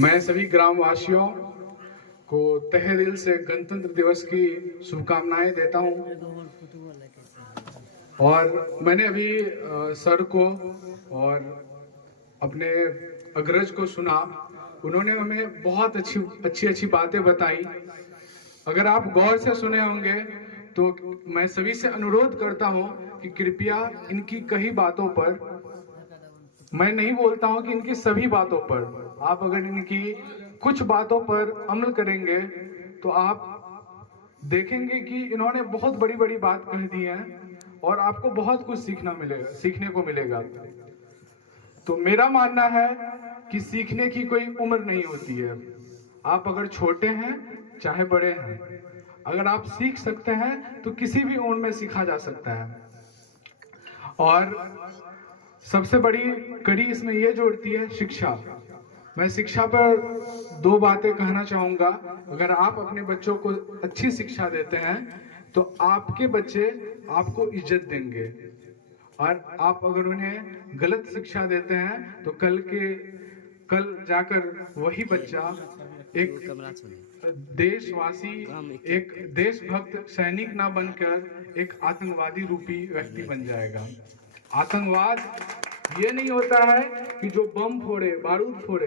मैं सभी ग्रामवासियों को तहे दिल से गणतंत्र दिवस की शुभकामनाएं देता हूं। और मैंने अभी सर को और अपने अग्रज को सुना, उन्होंने हमें बहुत अच्छी अच्छी बातें बताई। अगर आप गौर से सुने होंगे तो मैं सभी से अनुरोध करता हूं कि कृपया इनकी कई बातों पर, मैं नहीं बोलता हूं कि इनकी सभी बातों पर, आप अगर इनकी कुछ बातों पर अमल करेंगे तो आप देखेंगे कि इन्होंने बहुत बड़ी बड़ी बात कह दी है और आपको बहुत कुछ सीखने को मिलेगा। तो मेरा मानना है कि सीखने की कोई उम्र नहीं होती है। आप अगर छोटे हैं चाहे बड़े हैं, अगर आप सीख सकते हैं तो किसी भी उम्र में सीखा जा सकता है। और सबसे बड़ी कड़ी इसमें यह जोड़ती है शिक्षा। मैं शिक्षा पर दो बातें कहना चाहूंगा। अगर आप अपने बच्चों को अच्छी शिक्षा देते हैं तो आपके बच्चे आपको इज्जत देंगे, और आप अगर उन्हें गलत शिक्षा देते हैं तो कल जाकर वही बच्चा एक देशवासी, एक देशभक्त सैनिक ना बनकर एक आतंकवादी रूपी व्यक्ति बन जाएगा। आतंकवाद ये नहीं होता है कि जो बम फोड़े, बारूद फोड़े।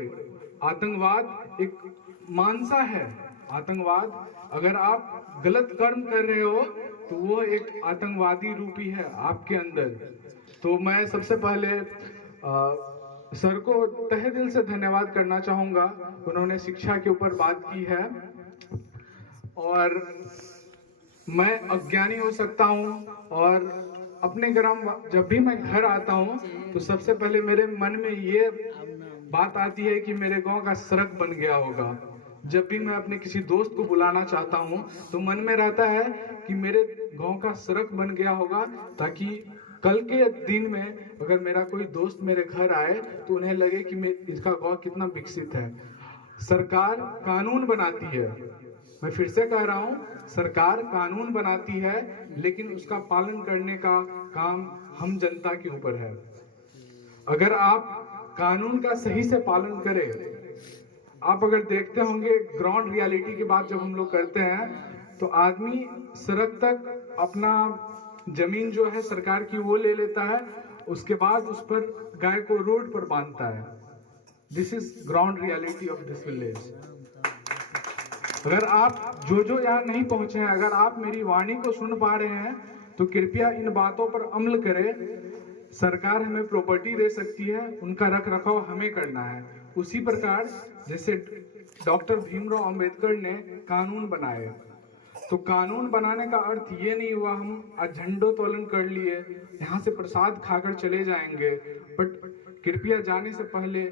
आतंकवाद एक मानसा है। आतंकवाद, अगर आप गलत कर्म कर रहे हो तो वो एक आतंकवादी रूपी है आपके अंदर। तो मैं सबसे पहले सर को तहे दिल से धन्यवाद करना चाहूंगा। उन्होंने शिक्षा के ऊपर बात की है। और मैं अज्ञानी हो सकता हूं, और अपने जब भी मैं घर आता हूं तो सबसे पहले मेरे मन में ये बात आती है कि मेरे गांव का सड़क बन गया होगा। जब भी मैं अपने किसी दोस्त को बुलाना चाहता हूं तो मन में रहता है कि मेरे गांव का सड़क बन गया होगा, ताकि कल के दिन में अगर मेरा कोई दोस्त मेरे घर आए तो उन्हें लगे कि इसका गांव कितना विकसित है। सरकार कानून बनाती है, मैं फिर से कह रहा हूं, सरकार कानून बनाती है, लेकिन उसका पालन करने का काम हम जनता के ऊपर है। अगर आप कानून का सही से पालन करें, आप अगर देखते होंगे ग्राउंड रियलिटी की बात जब हम लोग करते हैं तो आदमी सड़क तक अपना जमीन जो है सरकार की वो ले लेता है, उसके बाद उस पर गाय को रोड पर बांधता है। This is ground reality of this village. अगर आप जो यहाँ नहीं पहुंचे हैं, अगर आप मेरी वाणी को सुन पा रहे हैं तो कृपया इन बातों पर अमल करें। सरकार हमें प्रॉपर्टी दे सकती है, उनका रख रखाव हमें करना है। उसी प्रकार जैसे डॉक्टर भीमराव अंबेडकर ने कानून बनाए, तो कानून बनाने का अर्थ ये नहीं हुआ हम आज झंडोत्तोलन कर लिए, यहाँ से प्रसाद खाकर चले जाएंगे। बट कृपया जाने से पहले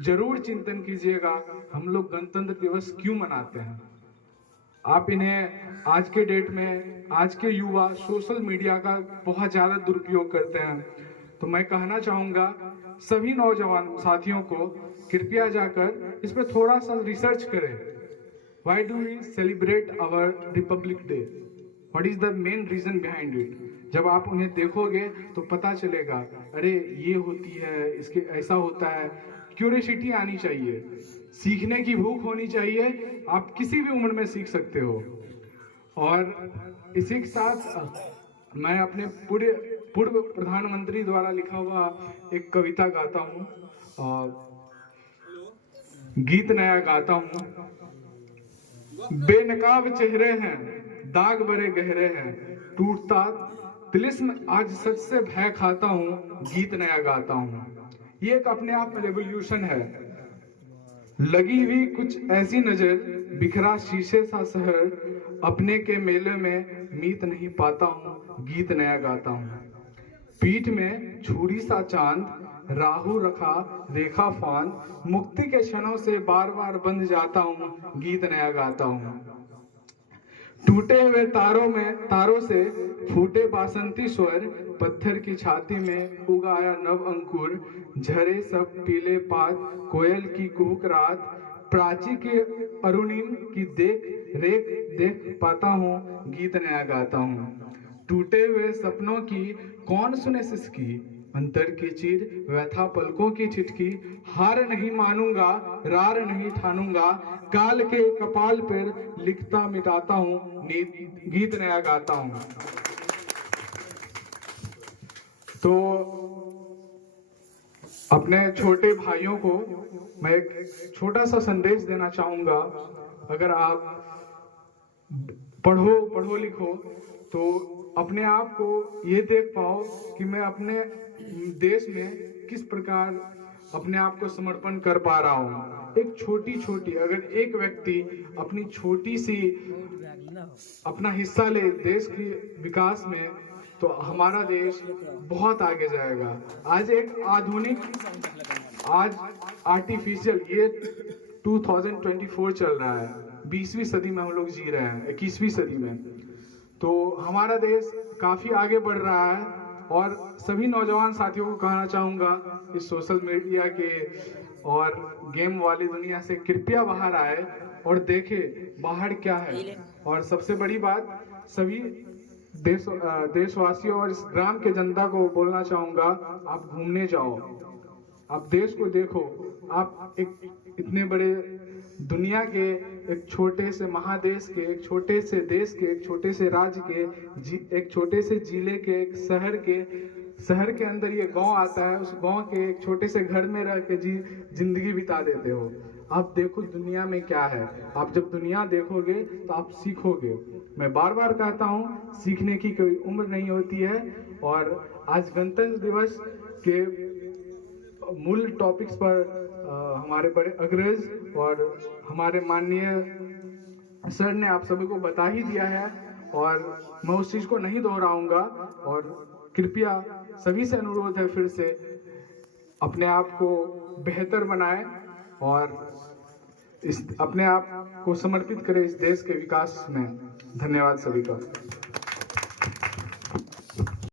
जरूर चिंतन कीजिएगा, हम लोग गणतंत्र दिवस क्यों मनाते हैं। आप इन्हें आज के डेट में, आज के युवा सोशल मीडिया का बहुत ज्यादा दुरुपयोग करते हैं। तो मैं कहना चाहूंगा सभी नौजवान साथियों को, कृपया जाकर इस पर थोड़ा सा रिसर्च करें। Why do we celebrate our republic day, what is the main reason behind it. जब आप उन्हें देखोगे तो पता चलेगा, अरे ये होती है, इसके ऐसा होता है। क्यूरियोसिटी आनी चाहिए, सीखने की भूख होनी चाहिए। आप किसी भी उम्र में सीख सकते हो। और इसी के साथ मैं अपने पूर्व प्रधानमंत्री द्वारा लिखा हुआ एक कविता गाता हूँ और गीत नया गाता हूँ। बेनकाब चेहरे हैं, दाग बड़े गहरे हैं, टूटता तिलिस्म आज सच से भय खाता हूँ, गीत नया गाता हूँ। ये एक अपने आप में रेवोल्यूशन है। लगी हुई कुछ ऐसी नजर, बिखरा शीशे सा शहर, अपने के मेले में मीत नहीं पाता हूँ, गीत नया गाता हूँ। पीठ में छुरी सा चांद, राहु रखा रेखा फांद, मुक्ति के क्षणों से बार बार बंध जाता हूँ, गीत नया गाता हूँ। टूटे हुए तारों से फूटे बासंती स्वर, पत्थर की छाती में उगाया नव अंकुर, झरे सब पीले पात, कोयल की कुहुक रात, प्राची के अरुणिम की देख पाता हूँ, गीत नया गाता हूँ। टूटे हुए सपनों की कौन सुने सिसकी, अंतर की चीर व्यथा पलकों की चिटकी, हार नहीं मानूंगा रार नहीं ठानूंगा, काल के कपाल पर लिखता मिटाता हूँ, गीत नया गाता हूँ। तो अपने छोटे भाइयों को मैं एक छोटा सा संदेश देना चाहूंगा। अगर आप पढ़ो लिखो तो अपने आप को ये देख पाओ कि मैं अपने देश में किस प्रकार अपने आप को समर्पण कर पा रहा हूँ। एक छोटी अगर एक व्यक्ति अपनी छोटी सी अपना हिस्सा ले देश के विकास में, तो हमारा देश बहुत आगे जाएगा। आज आर्टिफिशियल ये 2024 चल रहा है, 20वीं सदी में हम लोग जी रहे हैं, 21वीं सदी में। तो हमारा देश काफी आगे बढ़ रहा है और सभी नौजवान साथियों को कहना चाहूंगा इस सोशल मीडिया के और गेम वाली दुनिया से कृपया बाहर आए और देखें बाहर क्या है। और सबसे बड़ी बात, सभी देशवासियों और इस ग्राम के जनता को बोलना चाहूंगा, आप घूमने जाओ, आप देश को देखो। आप एक इतने बड़े दुनिया के एक छोटे से महादेश के, एक छोटे से देश के, एक छोटे से राज्य के, एक छोटे से जिले के, एक शहर के अंदर ये गांव आता है। उस गांव के एक छोटे से घर में रह के जिंदगी बिता देते हो। आप देखो दुनिया में क्या है। आप जब दुनिया देखोगे तो आप सीखोगे। मैं बार बार कहता हूँ, सीखने की कोई उम्र नहीं होती है। और आज गणतंत्र दिवस के मूल टॉपिक्स पर हमारे बड़े अग्रज और हमारे माननीय सर ने आप सभी को बता ही दिया है और मैं उस चीज को नहीं दोहराऊंगा। और कृपया सभी से अनुरोध है, फिर से अपने आप को बेहतर बनाएं और अपने आप को समर्पित करें इस देश के विकास में। धन्यवाद सभी का।